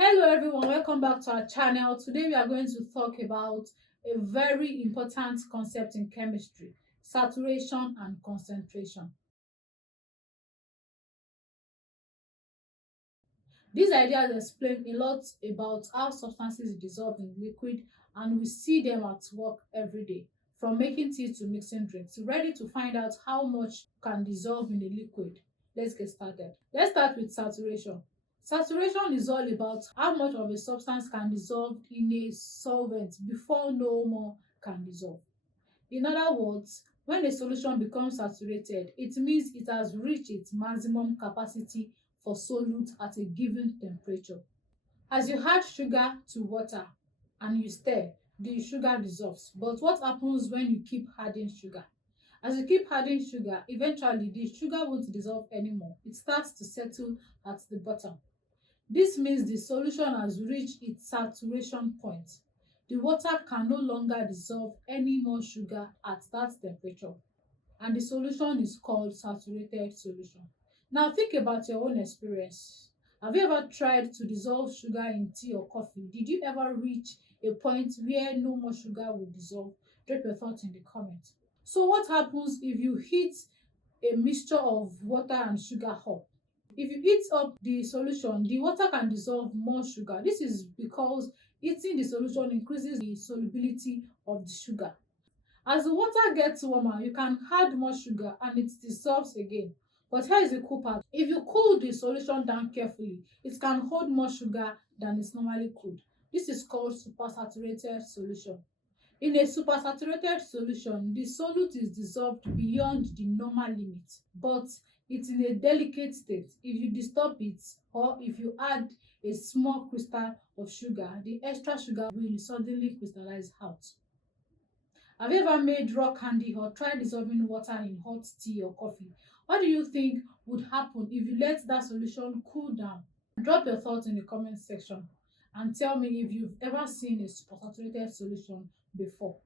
Hello everyone, welcome back to our channel. Today we are going to talk about a very important concept in chemistry: saturation and concentration. These ideas explain a lot about how substances dissolve in liquid, and we see them at work every day, from making tea to mixing drinks. Ready to find out how much can dissolve in a liquid? Let's get started. Let's start with saturation. Saturation is all about how much of a substance can dissolve in a solvent before no more can dissolve. In other words, when a solution becomes saturated, it means it has reached its maximum capacity for solute at a given temperature. As you add sugar to water and you stir, the sugar dissolves. But what happens when you keep adding sugar? As you keep adding sugar, eventually the sugar won't dissolve anymore. It starts to settle at the bottom. This means the solution has reached its saturation point. The water can no longer dissolve any more sugar at that temperature, and the solution is called saturated solution. Now think about your own experience. Have you ever tried to dissolve sugar in tea or coffee? Did you ever reach a point where no more sugar would dissolve? Drop your thoughts in the comments. So what happens if you heat a mixture of water and sugar up? If you heat up the solution, the water can dissolve more sugar. This is because heating the solution increases the solubility of the sugar. As the water gets warmer, you can add more sugar and it dissolves again. But here is the cool part. If you cool the solution down carefully, it can hold more sugar than it normally could. This is called supersaturated solution. In a supersaturated solution, the solute is dissolved beyond the normal limit, but it's in a delicate state. If you disturb it, or if you add a small crystal of sugar, the extra sugar will suddenly crystallize out. Have you ever made raw candy or tried dissolving water in hot tea or coffee? What do you think would happen if you let that solution cool down? Drop your thoughts in the comment section and tell me if you've ever seen a supersaturated solution before.